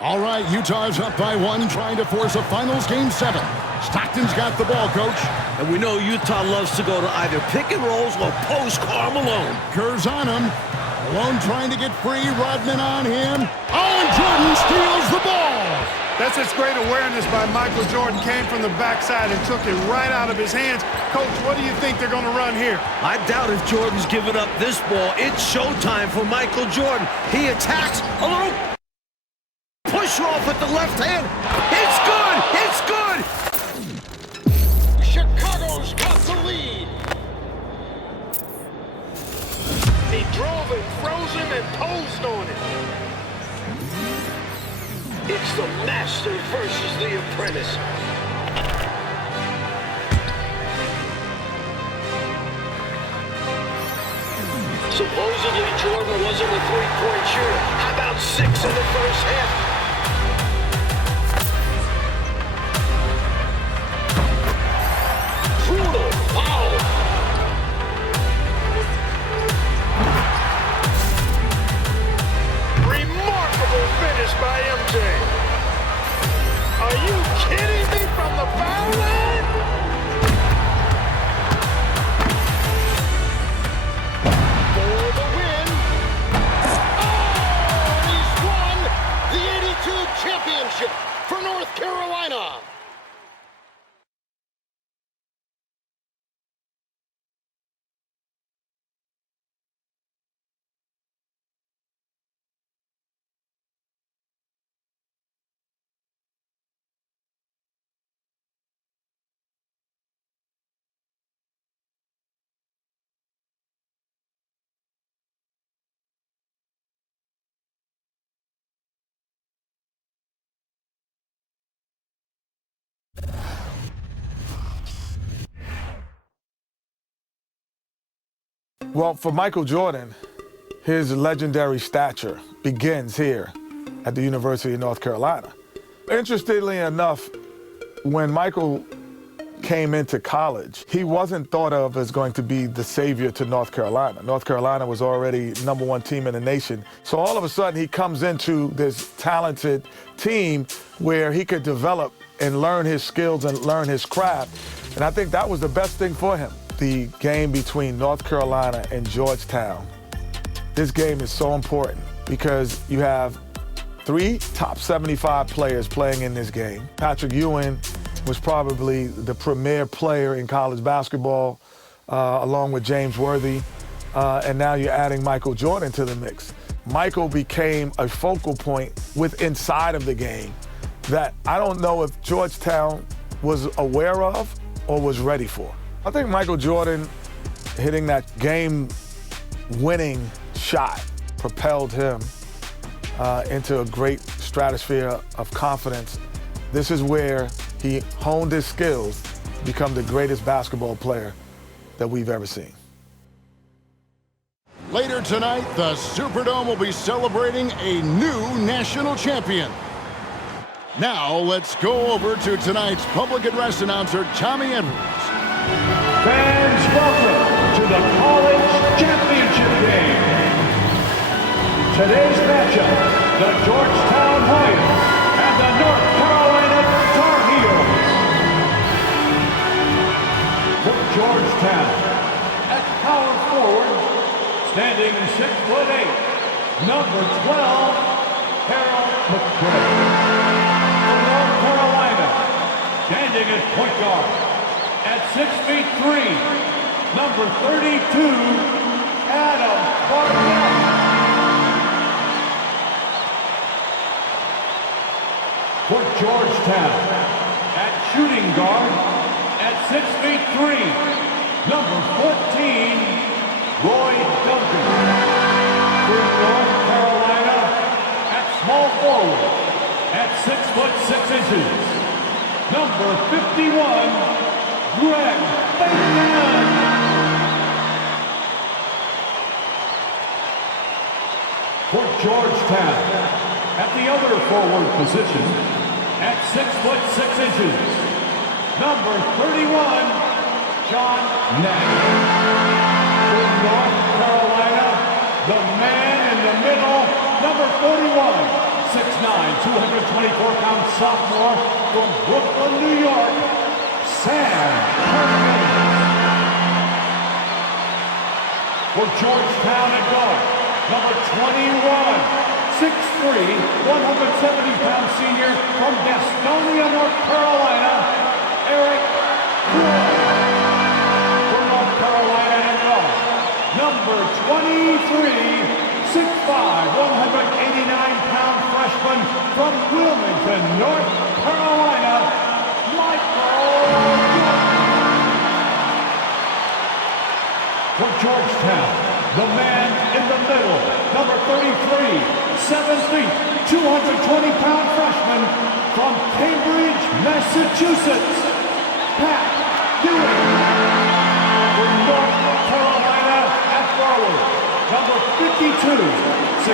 All right, Utah's up by 1, trying to force a finals game 7. Stockton's got the ball, coach. And we know Utah loves to go to either pick and rolls or post Karl Malone. Kerr's on him. Malone trying to get free. Rodman on him. Oh, and Jordan steals the ball. That's just great awareness by Michael Jordan. Came from the backside and took it right out of his hands. Coach, what do you think they're going to run here? I doubt if Jordan's giving up this ball. It's showtime for Michael Jordan. He attacks a little push off with the left hand. It's good! It's good! Chicago's got the lead. He drove it, frozen, and posed on it. It's the master versus the apprentice. Supposedly, Jordan wasn't a three-point shooter. How about 6 in the first half? Brutal foul. Remarkable finish by MJ. Are you kidding me from the foul line? For the win. Oh, he's won the 82 championship for North Carolina. Well, for Michael Jordan, his legendary stature begins here at the University of North Carolina. Interestingly enough, when Michael came into college, he wasn't thought of as going to be the savior to North Carolina. North Carolina was already #1 team in the nation. So all of a sudden, he comes into this talented team where he could develop and learn his skills and learn his craft. And I think that was the best thing for him. The game between North Carolina and Georgetown. This game is so important because you have 3 top 75 players playing in this game. Patrick Ewing was probably the premier player in college basketball, along with James Worthy. And now you're adding Michael Jordan to the mix. Michael became a focal point inside of the game that I don't know if Georgetown was aware of or was ready for. I think Michael Jordan hitting that game-winning shot propelled him into a great stratosphere of confidence. This is where he honed his skills to become the greatest basketball player that we've ever seen. Later tonight, the Superdome will be celebrating a new national champion. Now, let's go over to tonight's public address announcer, Tommy Edwards. Fans, welcome to the College Championship Game. Today's matchup, the Georgetown Hoyas and the North Carolina Tar Heels. For Georgetown, at power forward, standing 6'8", number 12, Harold McGray. For North Carolina, standing at point guard, at 6'3", number 32, Adam Barnett. For Georgetown, at shooting guard, at 6'3", number 14, Roy Duncan. For North Carolina, at small forward, at 6'6", number 51, Greg Bateman. For Georgetown, at the other forward position, at 6'6", number 31, John Nash. For North Carolina, the man in the middle, number 41, 6'9", 224-pound sophomore from Brooklyn, New York, Sam Perkins. For Georgetown at guard, number 21, 6'3", 170-pound senior from Gastonia, North Carolina, Eric Wood. For North Carolina at guard, number 23, 6'5", 189-pound freshman from Wilmington, North Carolina, Michael Jordan. For Georgetown, the man in the middle, number 33, 7 feet, 220-pound freshman from Cambridge, Massachusetts, Pat Ewing. For North Carolina at forward, number 52, 6'9",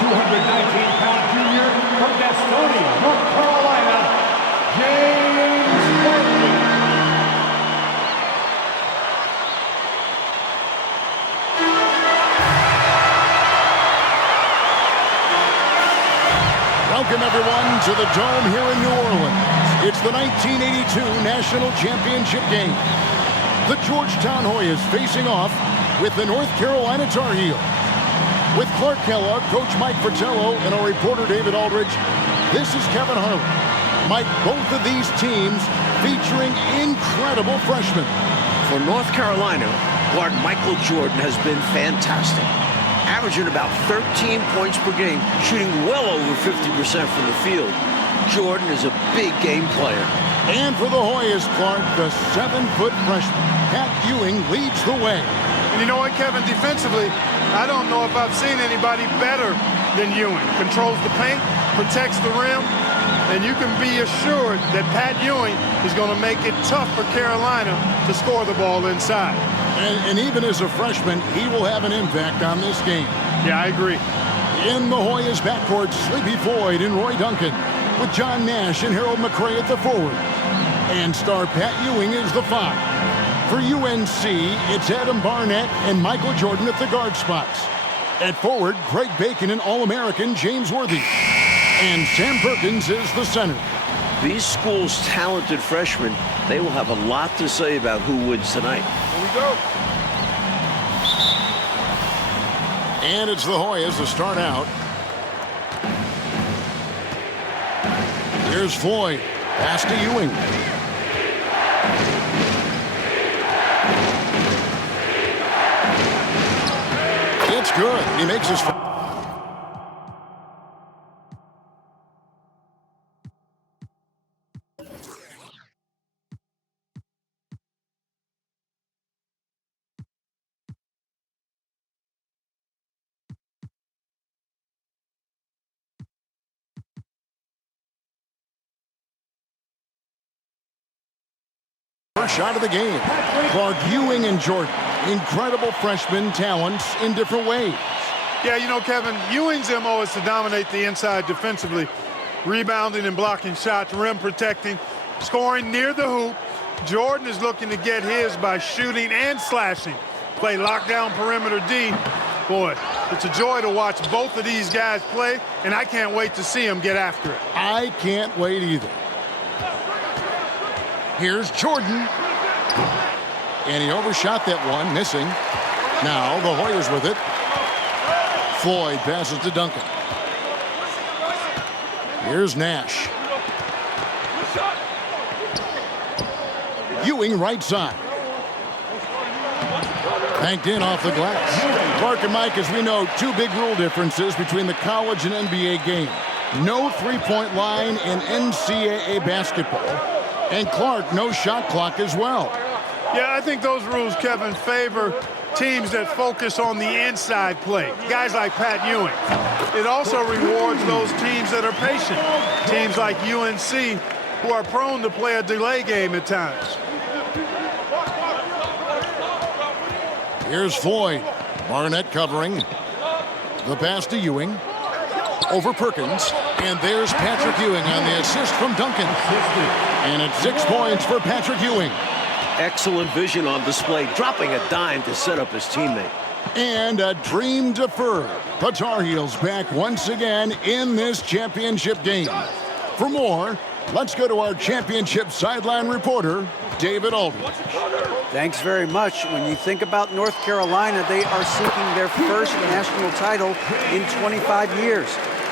219-pound junior from Gastonia, North Carolina, James Berkeley. Welcome, everyone, to the Dome here in New Orleans. It's the 1982 National Championship game. The Georgetown Hoyas facing off with the North Carolina Tar Heels. With Clark Kellogg, Coach Mike Fratello, and our reporter David Aldridge, this is Kevin Harlan. Mike, both of these teams featuring incredible freshmen. For North Carolina, guard Michael Jordan has been fantastic. Averaging about 13 points per game, shooting well over 50% from the field. Jordan is a big game player. And for the Hoyas, Clark, the 7-foot freshman, Pat Ewing, leads the way. And you know what, Kevin, defensively, I don't know if I've seen anybody better than Ewing. Controls the paint, protects the rim, and you can be assured that Pat Ewing is going to make it tough for Carolina to score the ball inside. And even as a freshman, he will have an impact on this game. Yeah, I agree. In the Hoyas backcourt, Sleepy Floyd and Roy Duncan, with John Nash and Harold McRae at the forward. And star Pat Ewing is the 5. For UNC, it's Adam Barnett and Michael Jordan at the guard spots. At forward, Craig Bacon and All-American James Worthy. And Sam Perkins is the center. These schools' talented freshmen, they will have a lot to say about who wins tonight. Here we go. And it's the Hoyas to start out. Here's Floyd. Pass to Ewing. It's good. He makes his... first shot of the game. Clark, Ewing, and Jordan. Incredible freshman talents in different ways. Yeah, you know, Kevin, Ewing's MO is to dominate the inside defensively, rebounding and blocking shots, rim protecting, scoring near the hoop. Jordan is looking to get his by shooting and slashing. Play lockdown perimeter D. Boy, it's a joy to watch both of these guys play, and I can't wait to see them get after it. I can't wait either. Here's Jordan. And he overshot that one, missing. Now the Hoyas with it. Floyd passes to Duncan. Here's Nash. Ewing right side. Banked in off the glass. Clark and Mike, as we know, two big rule differences between the college and NBA game. No three-point line in NCAA basketball. And Clark, no shot clock as well. Yeah, I think those rules, Kevin, favor teams that focus on the inside play. Guys like Pat Ewing. It also rewards those teams that are patient. Teams like UNC who are prone to play a delay game at times. Here's Floyd. Barnett covering. The pass to Ewing. Over Perkins. And there's Patrick Ewing on the assist from Duncan. And it's 6 points for Patrick Ewing. Excellent vision on display, dropping a dime to set up his teammate. And a dream deferred. The Tar Heels back once again in this championship game. For more, let's go to our championship sideline reporter, David Aldridge. Thanks very much. When you think about North Carolina, they are seeking their first national title in 25 years.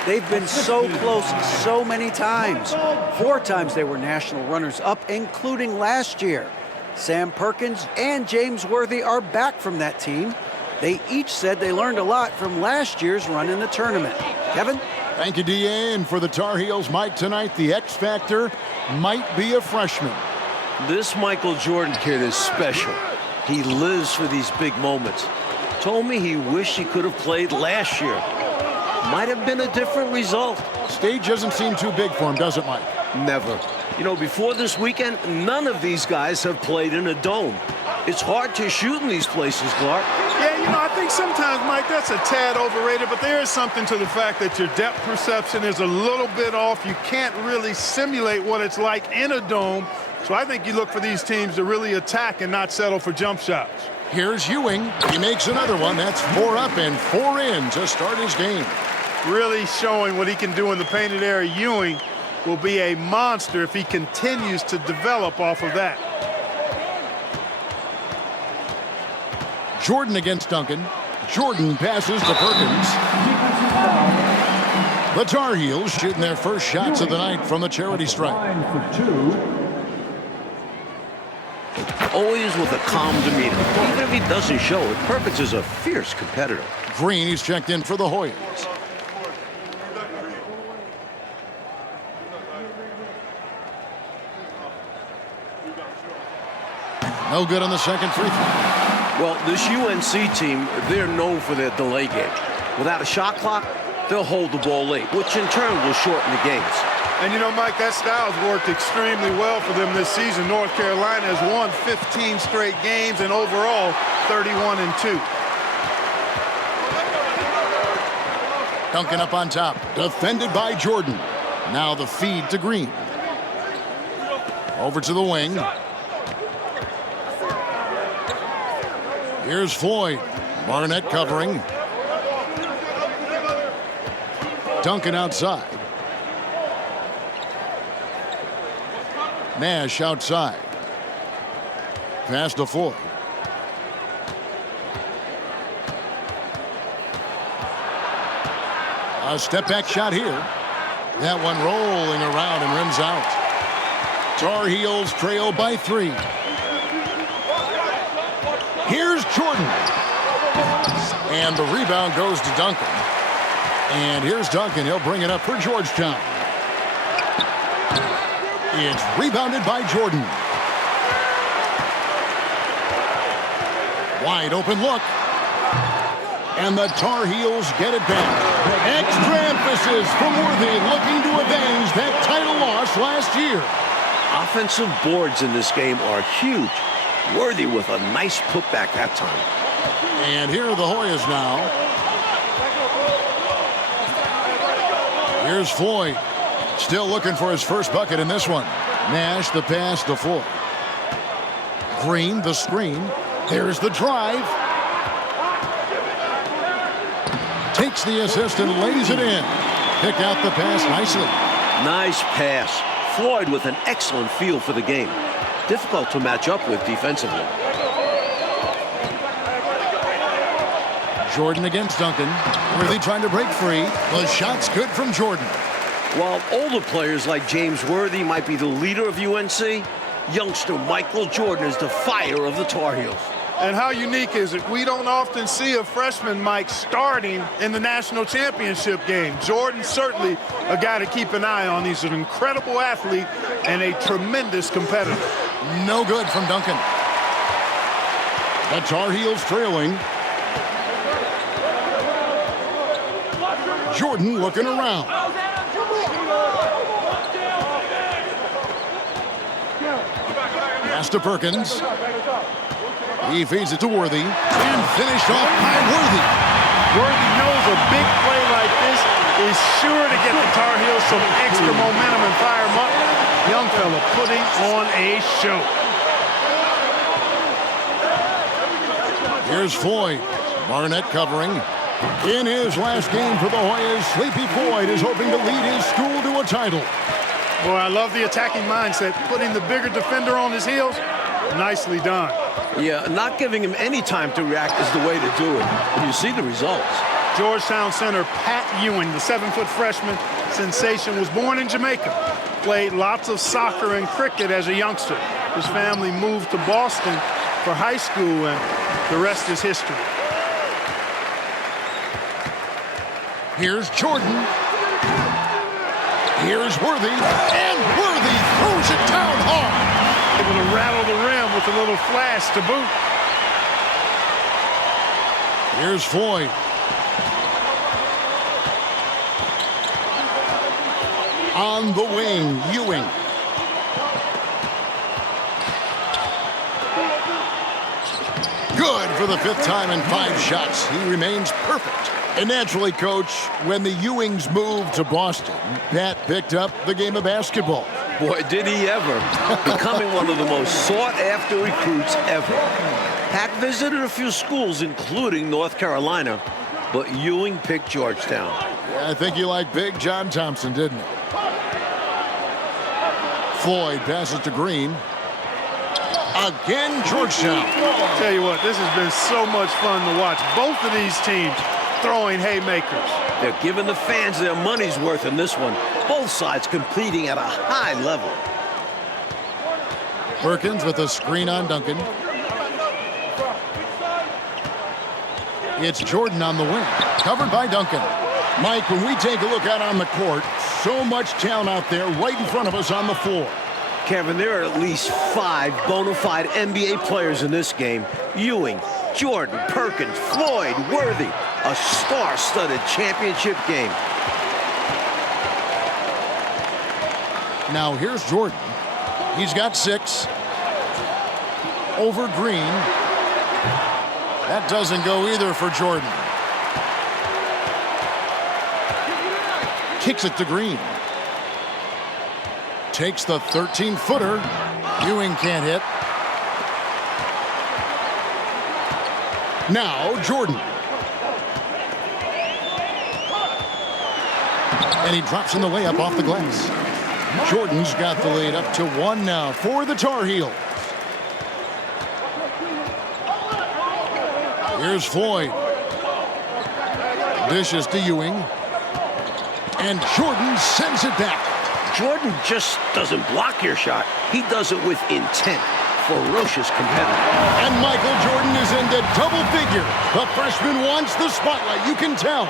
They've been so close so many times. 4 times they were national runners-up, including last year. Sam Perkins and James Worthy are back from that team. They each said they learned a lot from last year's run in the tournament. Kevin? Thank you, D.A. And for the Tar Heels, Mike, tonight, the X factor might be a freshman. This Michael Jordan kid is special. He lives for these big moments. Told me he wished he could have played last year. Might have been a different result. Stage doesn't seem too big for him, does it, Mike? Never. You know, before this weekend, none of these guys have played in a dome. It's hard to shoot in these places, Clark. Yeah, you know, I think sometimes, Mike, that's a tad overrated, but there is something to the fact that your depth perception is a little bit off. You can't really simulate what it's like in a dome. So I think you look for these teams to really attack and not settle for jump shots. Here's Ewing. He makes another one. That's 4 up and 4 in to start his game. Really showing what he can do in the painted area. Ewing will be a monster if he continues to develop off of that. Jordan against Duncan. Jordan passes to Perkins. The Tar Heels shooting their first shots of the night from the charity stripe. Always with a calm demeanor. Even if he doesn't show it, Perkins is a fierce competitor. Green, he's checked in for the Hoyas. No good on the second free throw. Well, this UNC team, they're known for their delay game. Without a shot clock, they'll hold the ball late, which in turn will shorten the games. And you know, Mike, that style's worked extremely well for them this season. North Carolina has won 15 straight games and overall 31-2. Duncan up on top, defended by Jordan. Now the feed to Green. Over to the wing. Here's Floyd. Barnett covering. Duncan outside. Nash outside. Pass to Floyd. A step back shot here. That one rolling around and rims out. Tar Heels trail by 3. Here's Jordan. And the rebound goes to Duncan. And here's Duncan. He'll bring it up for Georgetown. It's rebounded by Jordan. Wide open look. And the Tar Heels get it back. Extra emphasis from Worthy, looking to avenge that title loss last year. Offensive boards in this game are huge. Worthy with a nice putback that time. And here are the Hoyas now. Here's Floyd. Still looking for his first bucket in this one. Nash the pass to Floyd. Green the screen. There's the drive. Takes the assist and lays it in. Picked out the pass nicely. Nice pass. Floyd with an excellent feel for the game. Difficult to match up with defensively. Jordan against Duncan. Worthy trying to break free. The shot's good from Jordan. While older players like James Worthy might be the leader of UNC, youngster Michael Jordan is the fire of the Tar Heels. And how unique is it? We don't often see a freshman, Mike, starting in the national championship game. Jordan's certainly a guy to keep an eye on. He's an incredible athlete and a tremendous competitor. No good from Duncan. The Tar Heels trailing. Jordan looking around. Pass to Perkins. He feeds it to Worthy. And finished off by Worthy. Worthy knows a big play like this is sure to get the Tar Heels some extra momentum and fire them up. Young fella putting on a show. Here's Floyd. Barnett covering. In his last game for the Hoyas, Sleepy Floyd is hoping to lead his school to a title. Boy, I love the attacking mindset. Putting the bigger defender on his heels, nicely done. Yeah, not giving him any time to react is the way to do it. And you see the results. Georgetown center Pat Ewing, the 7-foot freshman sensation, was born in Jamaica. Played lots of soccer and cricket as a youngster. His family moved to Boston for high school, and the rest is history. Here's Jordan. Here's Worthy. And Worthy throws it down hard. Able to rattle the rim with a little flash to boot. Here's Floyd. On the wing, Ewing. Good for the 5th time in 5 shots. He remains perfect. And naturally, Coach, when the Ewings moved to Boston, Pat picked up the game of basketball. Boy, did he ever. Becoming one of the most sought-after recruits ever. Pat visited a few schools, including North Carolina, but Ewing picked Georgetown. Yeah, I think he liked Big John Thompson, didn't he? Floyd passes to Green. Again, Georgetown. I'll tell you what, this has been so much fun to watch. Both of these teams throwing haymakers. They're giving the fans their money's worth in this one. Both sides competing at a high level. Perkins with a screen on Duncan. It's Jordan on the wing, covered by Duncan. Mike, when we take a look out on the court, so much talent out there right in front of us on the floor. Kevin, there are at least 5 bona fide NBA players in this game. Ewing, Jordan, Perkins, Floyd, Worthy. A star-studded championship game. Now here's Jordan. He's got 6. Over Green. That doesn't go either for Jordan. Kicks it to Green. Takes the 13-footer. Ewing can't hit. Now Jordan. And he drops in the layup off the glass. Jordan's got the lead up to 1 now for the Tar Heels. Here's Floyd. Dishes to Ewing. And Jordan sends it back. Jordan just doesn't block your shot. He does it with intent. Ferocious competitor. And Michael Jordan is into double figure. The freshman wants the spotlight, you can tell.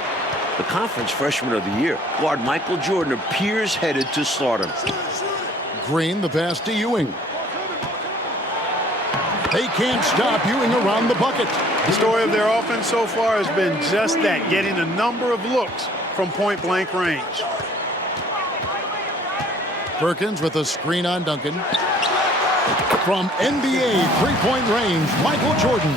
The conference freshman of the year, guard Michael Jordan appears headed to stardom. Green, the pass to Ewing. They can't stop Ewing around the bucket. The story of their offense so far has been just that, getting a number of looks from point-blank range. Perkins with a screen on Duncan. From NBA three-point range, Michael Jordan.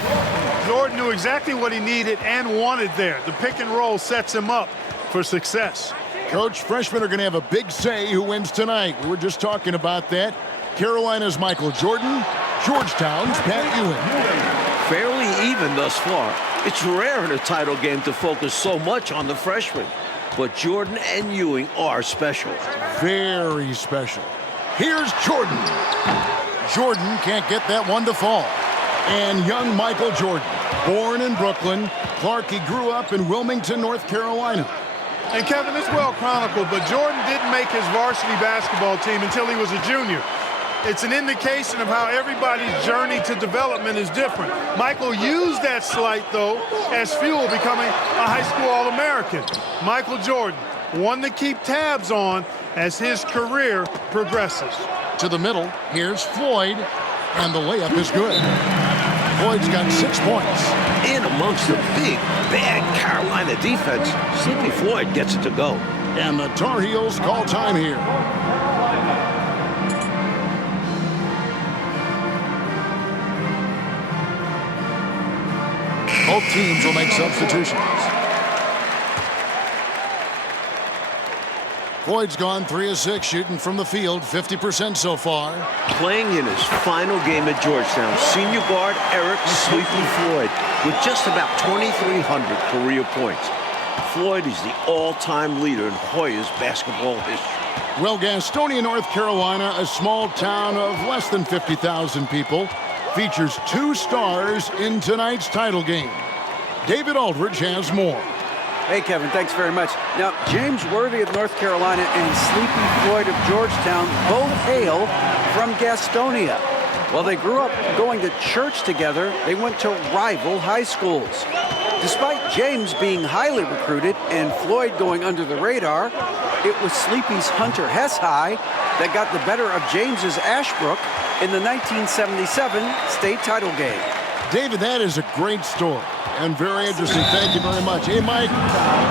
Jordan knew exactly what he needed and wanted there. The pick and roll sets him up for success. Coach, freshmen are going to have a big say who wins tonight. We were just talking about that. Carolina's Michael Jordan, Georgetown's Pat Ewing. Fairly even thus far. It's rare in a title game to focus so much on the freshmen. But Jordan and Ewing are special. Very special. Here's Jordan. Jordan can't get that one to fall. And young Michael Jordan, born in Brooklyn. Clark, he grew up in Wilmington, North Carolina. And Kevin, it's well chronicled, but Jordan didn't make his varsity basketball team until he was a junior. It's an indication of how everybody's journey to development is different. Michael used that slight, though, as fuel, becoming a high school All-American. Michael Jordan, one to keep tabs on as his career progresses. To the middle, here's Floyd, and the layup is good. Floyd's got 6 points. In amongst the big, bad Carolina defense, Sleepy Floyd gets it to go. And the Tar Heels call time here. Both teams will make substitutions. Floyd's gone 3 of 6 shooting from the field, 50% so far. Playing in his final game at Georgetown, senior guard Eric Sleepy Floyd with just about 2,300 career points. Floyd is the all-time leader in Hoyas basketball history. Well, Gastonia, North Carolina, a small town of less than 50,000 people, features 2 stars in tonight's title game. David Aldridge has more. Hey, Kevin, thanks very much. Now, James Worthy of North Carolina and Sleepy Floyd of Georgetown both hail from Gastonia. While they grew up going to church together, they went to rival high schools. Despite James being highly recruited and Floyd going under the radar, it was Sleepy's Hunter Hess High that got the better of James's Ashbrook in the 1977 state title game. David, that is a great story and very interesting. Thank you very much. Hey, Mike,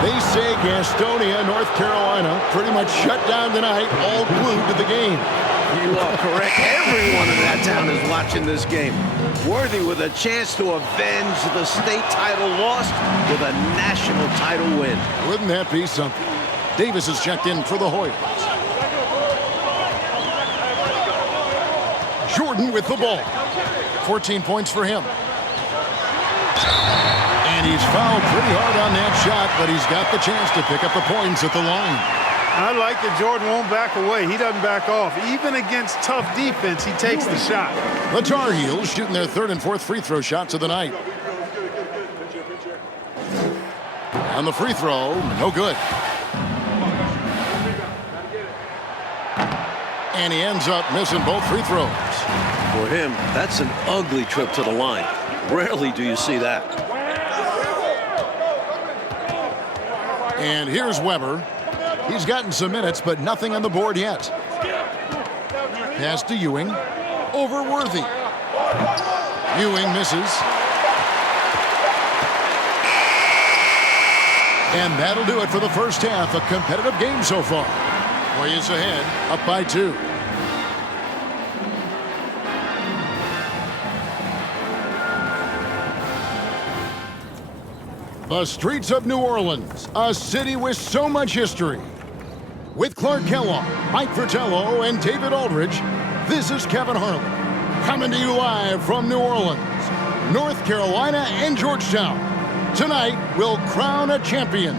they say Gastonia, North Carolina, pretty much shut down tonight, all glued to the game. You are correct. Everyone in that town is watching this game. Worthy with a chance to avenge the state title loss with a national title win. Wouldn't that be something? Davis is checked in for the Hoyas. Jordan with the ball. 14 points for him. And he's fouled pretty hard on that shot, but he's got the chance to pick up the points at the line. I like that Jordan won't back away. He doesn't back off. Even against tough defense, he takes the shot. The Tar Heels shooting their 3rd and 4th free throw shots of the night. And the free throw, no good. And he ends up missing both free throws. For him, that's an ugly trip to the line. Rarely do you see that. And here's Weber. He's gotten some minutes, but nothing on the board yet. Pass to Ewing. Over Worthy. Ewing misses. And that'll do it for the first half. A competitive game so far. Hoyas ahead, up by 2. The streets of New Orleans, a city with so much history. With Clark Kellogg, Mike Fratello, and David Aldridge, this is Kevin Harlan, coming to you live from New Orleans, North Carolina, and Georgetown. Tonight, we'll crown a champion.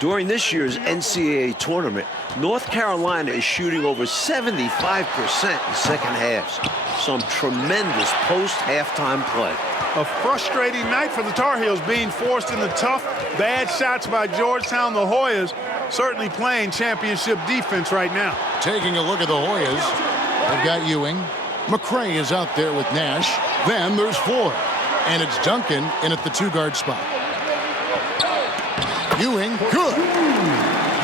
During this year's NCAA tournament, North Carolina is shooting over 75% in second halves. Some tremendous post-halftime play. A frustrating night for the Tar Heels, being forced into tough, bad shots by Georgetown. The Hoyas certainly playing championship defense right now. Taking a look at the Hoyas, they've got Ewing. McCray is out there with Nash. Then there's Floyd. And it's Duncan in at the 2-guard spot. Ewing, good.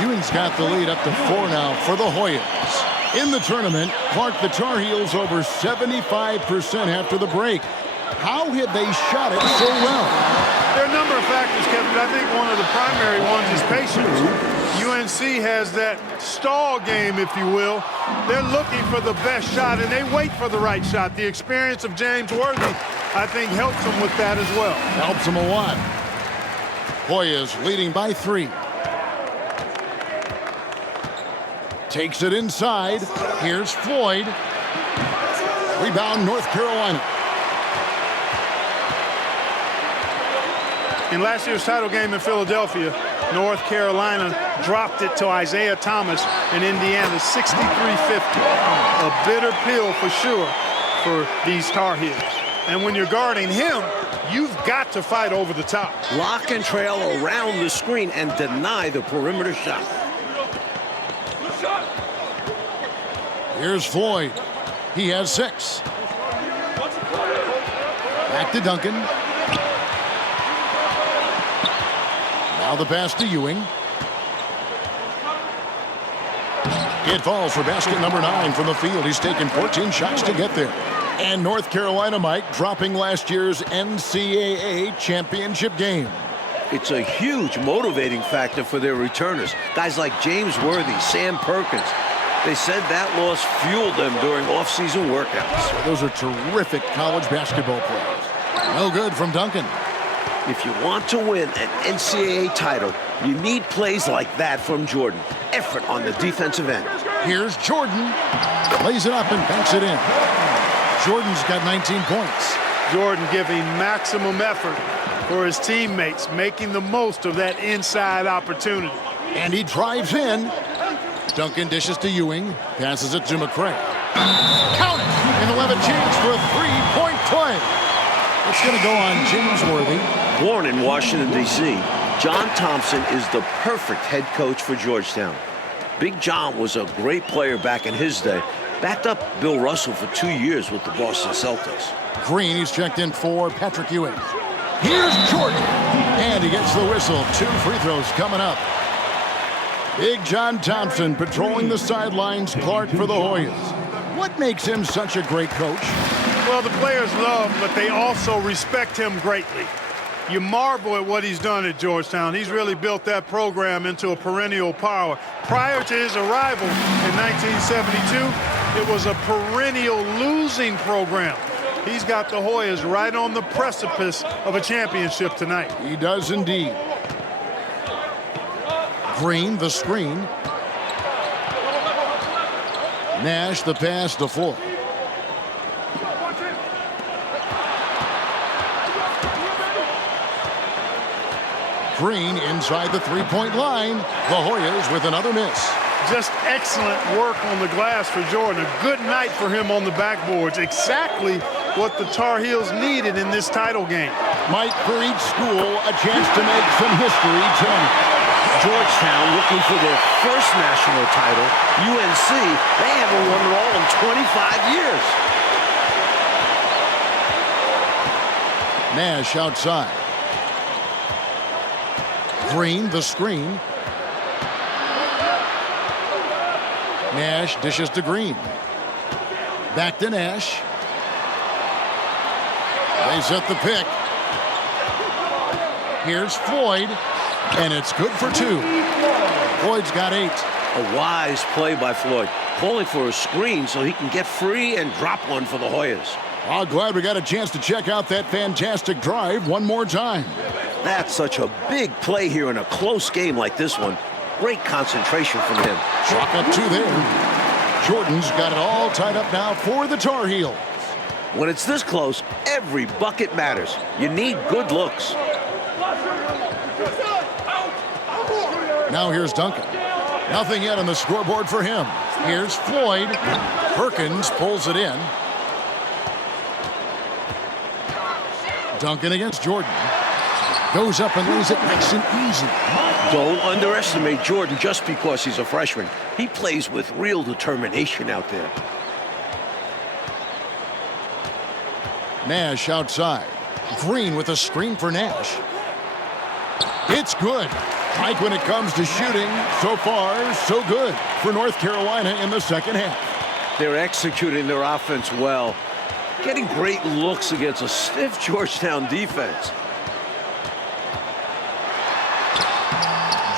Ewing's got the lead up to 4 now for the Hoyas. In the tournament, Clark, the Tar Heels over 75% after the break. How have they shot it so well? There are a number of factors, Kevin, but I think one of the primary ones is patience. UNC has that stall game, if you will. They're looking for the best shot, and they wait for the right shot. The experience of James Worthy, I think, helps them with that as well. Helps them a lot. Hoyas leading by 3. Takes it inside. Here's Floyd. Rebound, North Carolina. In last year's title game in Philadelphia, North Carolina dropped it to Isaiah Thomas in Indiana, 63-50. A bitter pill for sure for these Tar Heels. And when you're guarding him, you've got to fight over the top. Lock and trail around the screen and deny the perimeter shot. Here's Floyd. He has 6. Back to Duncan. Now the pass to Ewing. It falls for basket number 9 from the field. He's taken 14 shots to get there. And North Carolina, Mike, dropping last year's NCAA championship game. It's a huge motivating factor for their returners. Guys like James Worthy, Sam Perkins. They said that loss fueled them during off-season workouts. Those are terrific college basketball players. No good from Duncan. If you want to win an NCAA title, you need plays like that from Jordan. Effort on the defensive end. Here's Jordan. Lays it up and banks it in. Jordan's got 19 points. Jordan giving maximum effort for his teammates, making the most of that inside opportunity. And he drives in. Duncan dishes to Ewing. Passes it to McCray. Count it! And they'll have a chance for a three-point play. It's going to go on James Worthy. Born in Washington, D.C., John Thompson is the perfect head coach for Georgetown. Big John was a great player back in his day. Backed up Bill Russell for 2 years with the Boston Celtics. Green, he's checked in for Patrick Ewing. Here's Jordan. And he gets the whistle. 2 free throws coming up. Big John Thompson patrolling the sidelines. Clark for the Hoyas. What makes him such a great coach? Well, the players love him, but they also respect him greatly. You marvel at what he's done at Georgetown. He's really built that program into a perennial power. Prior to his arrival in 1972, it was a perennial losing program. He's got the Hoyas right on the precipice of a championship tonight. He does indeed. Green, the screen. Nash, the pass to Floyd. Green inside the three-point line. The Hoyas with another miss. Just excellent work on the glass for Jordan. A good night for him on the backboards. Exactly what the Tar Heels needed in this title game. Might for each school a chance to make some history tonight. Georgetown looking for their first national title. UNC, they haven't won it all in 25 years. Nash outside. Green, the screen. Nash dishes to Green. Back to Nash. They set the pick. Here's Floyd, and it's good for 2. Floyd's got 8. A wise play by Floyd, calling for a screen so he can get free and drop one for the Hoyas. I'm glad we got a chance to check out that fantastic drive one more time. That's such a big play here in a close game like this one. Great concentration from him. Chalk up 2 there. Jordan's got it all tied up now for the Tar Heels. When it's this close, every bucket matters. You need good looks. Now here's Duncan. Nothing yet on the scoreboard for him. Here's Floyd. Perkins pulls it in. Duncan against Jordan. Goes up and lays it nice and easy. Don't underestimate Jordan just because he's a freshman. He plays with real determination out there. Nash outside. Green with a screen for Nash. It's good. Like when it comes to shooting, so far, so good for North Carolina in the second half. They're executing their offense well. Getting great looks against a stiff Georgetown defense.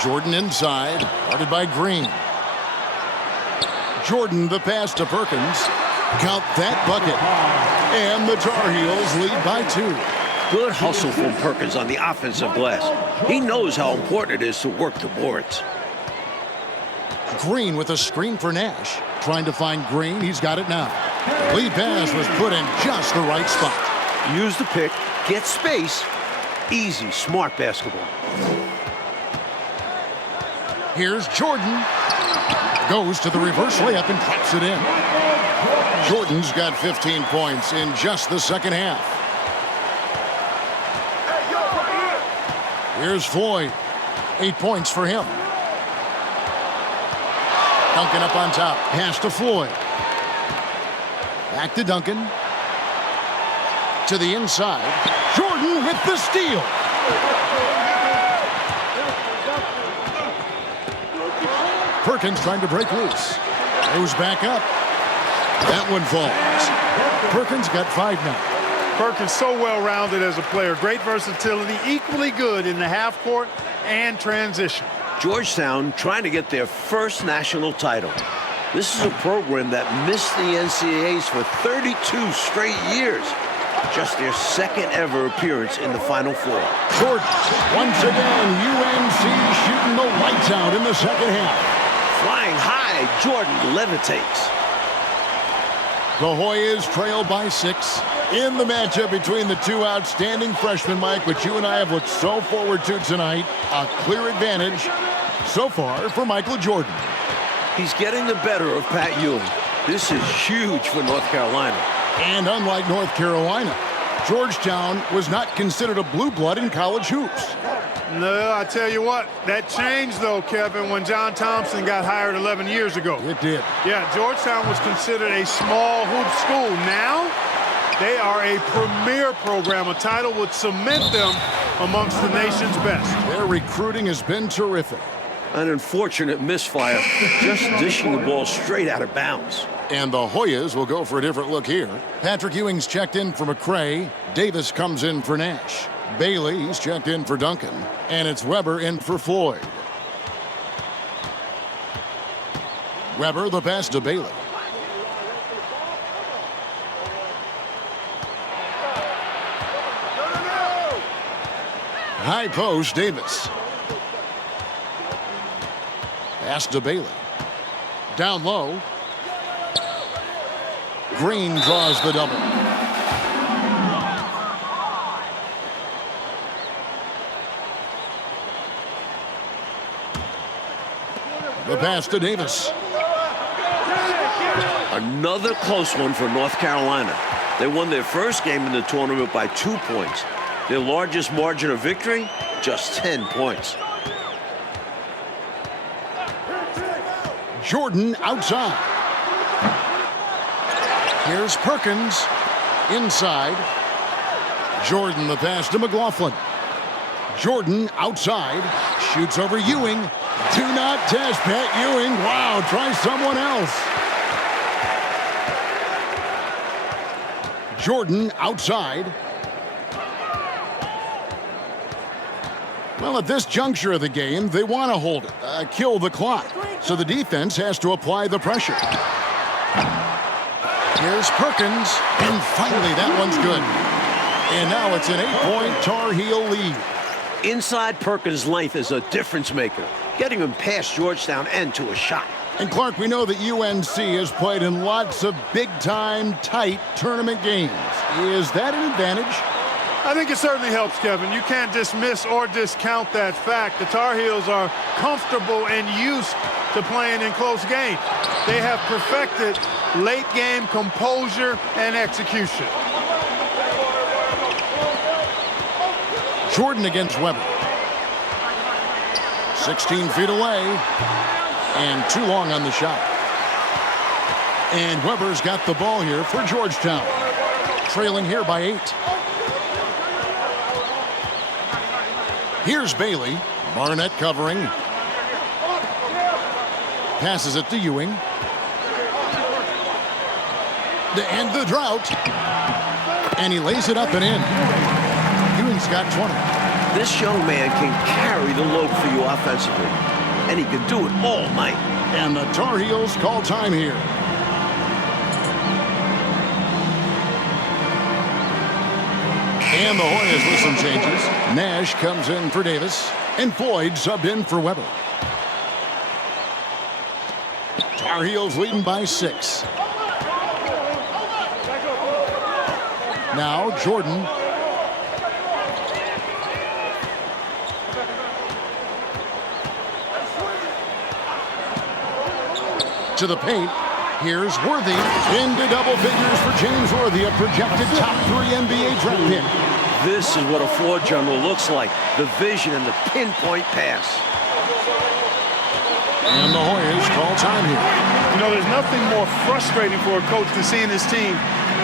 Jordan inside, guarded by Green. Jordan the pass to Perkins. Count that bucket. And the Tar Heels lead by 2. Good hustle from Perkins on the offensive glass. He knows how important it is to work the boards. Green with a screen for Nash. Trying to find Green. He's got it now. Lead pass was put in just the right spot. Use the pick, get space. Easy, smart basketball. Here's Jordan. Goes to the reverse layup and drops it in. Jordan's got 15 points in just the second half. Here's Floyd. 8 points for him. Duncan up on top. Pass to Floyd. Back to Duncan. To the inside. Jordan with the steal. Perkins trying to break loose. Goes back up. That one falls. Perkins got 5 now. Perkins so well-rounded as a player. Great versatility, equally good in the half court and transition. Georgetown trying to get their first national title. This is a program that missed the NCAAs for 32 straight years. Just their second ever appearance in the Final Four. Jordan, once again, UNC shooting the lights out in the second half. Flying high, Jordan levitates. The Hoyas trail by 6 in the matchup between the two outstanding freshmen, Mike, which you and I have looked so forward to tonight. A clear advantage so far for Michael Jordan. He's getting the better of Pat Ewing. This is huge for North Carolina. And unlike North Carolina, Georgetown was not considered a blue blood in college hoops. No, I tell you what, that changed, though, Kevin, when John Thompson got hired 11 years ago. It did. Yeah, Georgetown was considered a small hoop school. Now, they are a premier program. A title would cement them amongst the nation's best. Their recruiting has been terrific. An unfortunate misfire, just dishing the ball straight out of bounds. And the Hoyas will go for a different look here. Patrick Ewing's checked in for McCray. Davis comes in for Nash. Bailey's checked in for Duncan. And it's Weber in for Floyd. Weber, the pass to Bailey. High post, Davis. Pass to Bailey. Down low. Green draws the double. The pass to Davis. Another close one for North Carolina. They won their first game in the tournament by 2 points. Their largest margin of victory, just 10 points. Jordan outside. Here's Perkins inside. Jordan the pass to McLaughlin. Jordan outside. Shoots over Ewing. Do not test Pat Ewing. Wow, try someone else. Jordan outside. Well, at this juncture of the game, they want to hold it, kill the clock. So the defense has to apply the pressure. Here's Perkins, and finally that one's good. And now it's an 8-point Tar Heel lead. Inside Perkins' length is a difference maker, getting him past Georgetown and to a shot. And Clark, we know that UNC has played in lots of big-time, tight tournament games. Is that an advantage? I think it certainly helps, Kevin. You can't dismiss or discount that fact. The Tar Heels are comfortable and used to playing in close games. They have perfected late-game composure and execution. Jordan against Weber. 16 feet away. And too long on the shot. And Weber's got the ball here for Georgetown. Trailing here by 8. Here's Bailey. Barnett covering. Passes it to Ewing. To end the drought. And he lays it up and in. Ewing's got 20. This young man can carry the load for you offensively. And he can do it all night. And the Tar Heels call time here. And the Hoyas with some changes. Nash comes in for Davis. And Floyd subbed in for Weber. Tar Heels leading by 6. Now Jordan. To the paint. Here's Worthy into double figures for James Worthy, a projected top 3 NBA draft pick. This is what a floor general looks like. The vision and the pinpoint pass. And the Hoyas call time here. You know, there's nothing more frustrating for a coach than seeing his team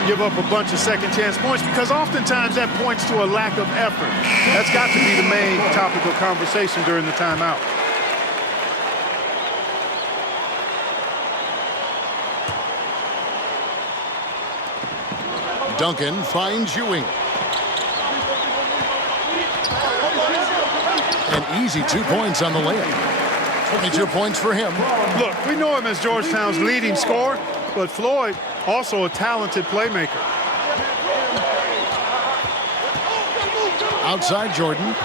give up a bunch of second chance points, because oftentimes that points to a lack of effort. That's got to be the main topic of conversation during the timeout. Duncan finds Ewing. An easy 2 points on the layup. 22 points for him. Look, we know him as Georgetown's leading scorer, but Floyd also a talented playmaker. Outside Jordan.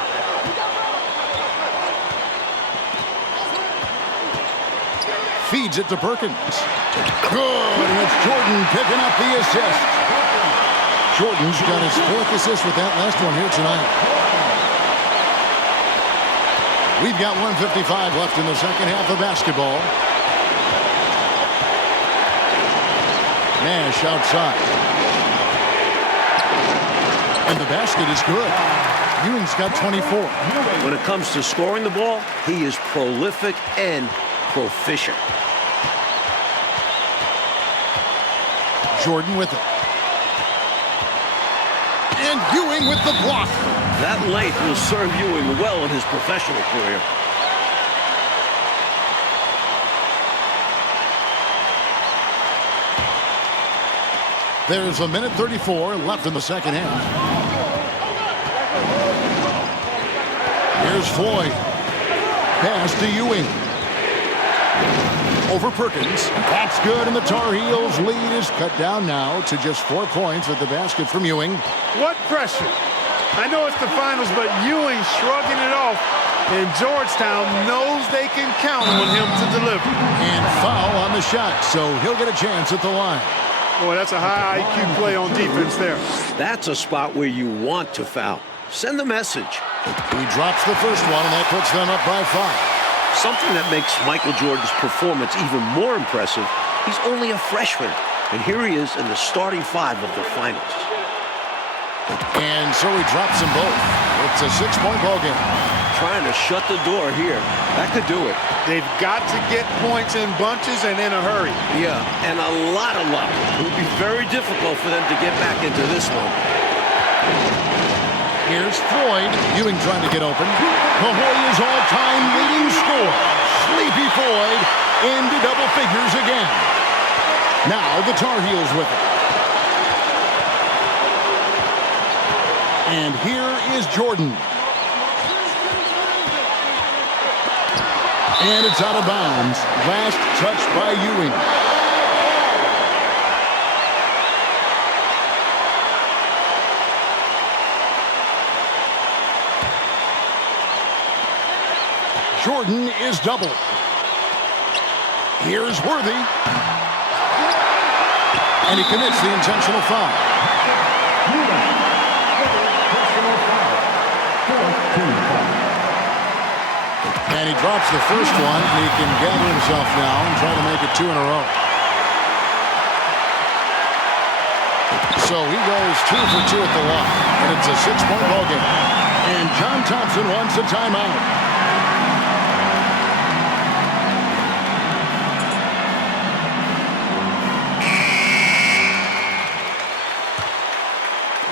Feeds it to Perkins. Good, and it's Jordan picking up the assist. Jordan's got his 4th assist with that last one here tonight. We've got 1:55 left in the second half of basketball. Nash outside. And the basket is good. Ewing's got 24. When it comes to scoring the ball, he is prolific and proficient. Jordan with it. And Ewing with the block. That length will serve Ewing well in his professional career. There's 1:34 left in the second half. Here's Floyd. Pass to Ewing. Over Perkins. That's good, and the Tar Heels' lead is cut down now to just 4 points with the basket from Ewing. What pressure. I know it's the finals, but Ewing shrugging it off, and Georgetown knows they can count on him to deliver. And foul on the shot, so he'll get a chance at the line. Boy, that's a high IQ play on defense there. That's a spot where you want to foul. Send the message. He drops the first one, and that puts them up by 5. Something that makes Michael Jordan's performance even more impressive, he's only a freshman, and here he is in the starting 5 of the finals. And so he drops them both. It's a 6-point ball game. Trying to shut the door here. That could do it. They've got to get points in bunches and in a hurry. Yeah, and a lot of luck. It would be very difficult for them to get back into this one. Here's Floyd. Ewing trying to get open. The Hoyas' all-time leading scorer. Sleepy Floyd into double figures again. Now the Tar Heels with it. And here is Jordan. And it's out of bounds. Last touch by Ewing. Jordan is double. Here's Worthy. And he commits the intentional foul. And he drops the first one, and he can gather himself now and try to make it 2 in a row. So he goes 2 for 2 at the line, and it's a 6-point ball game. And John Thompson wants a timeout.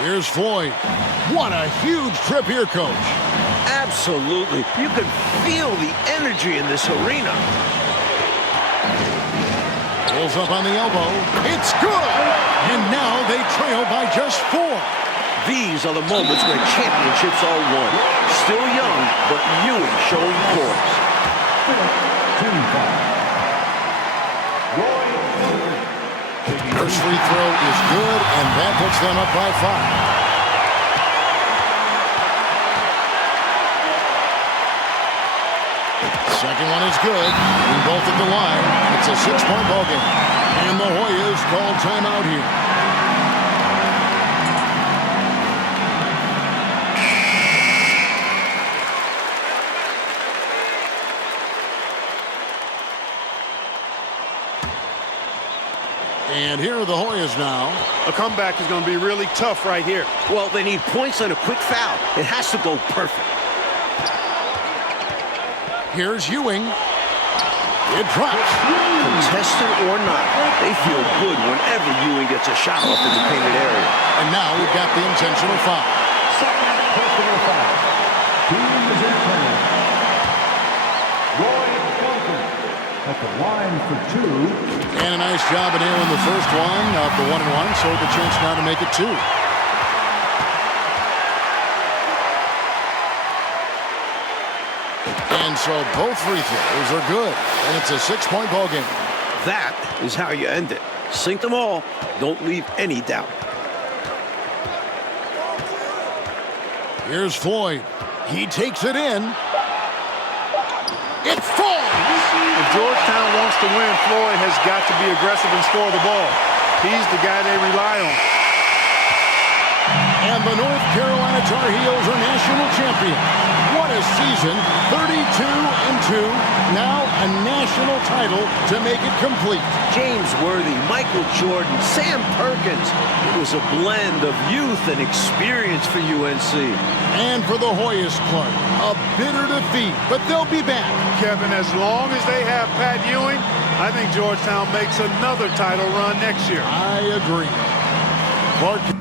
Here's Floyd. What a huge trip here, Coach. Absolutely. You can feel the energy in this arena. Pulls up on the elbow. It's good. And now they trail by just 4. These are the moments where championships are won. Still young, but Ewing showing poise. First free throw is good, and that puts them up by 5. Second one is good. We both at the line. It's a 6-point ball game. And the Hoyas call timeout here. And here are the Hoyas now. A comeback is going to be really tough right here. Well, they need points and a quick foul. It has to go perfect. Here's Ewing. It drops. Contested or not, they feel good whenever Ewing gets a shot off in the painted area. And now we've got the intentional foul. Second personal foul. Team is in play. Roy Elton at the line for 2. And a nice job of nailing the first one of the 1-and-1, so the chance now to make it 2. And so both free throws are good, and it's a 6-point ball game. That is how you end it. Sink them all. Don't leave any doubt. Here's Floyd. He takes it in. It falls! If Georgetown wants to win, Floyd has got to be aggressive and score the ball. He's the guy they rely on. And the North Carolina Tar Heels are national champions. What a season, 32-2. Now a national title to make it complete. James Worthy, Michael Jordan, Sam Perkins. It was a blend of youth and experience for UNC. And for the Hoyas Club, a bitter defeat, but they'll be back. Kevin, as long as they have Pat Ewing, I think Georgetown makes another title run next year. I agree. Clark.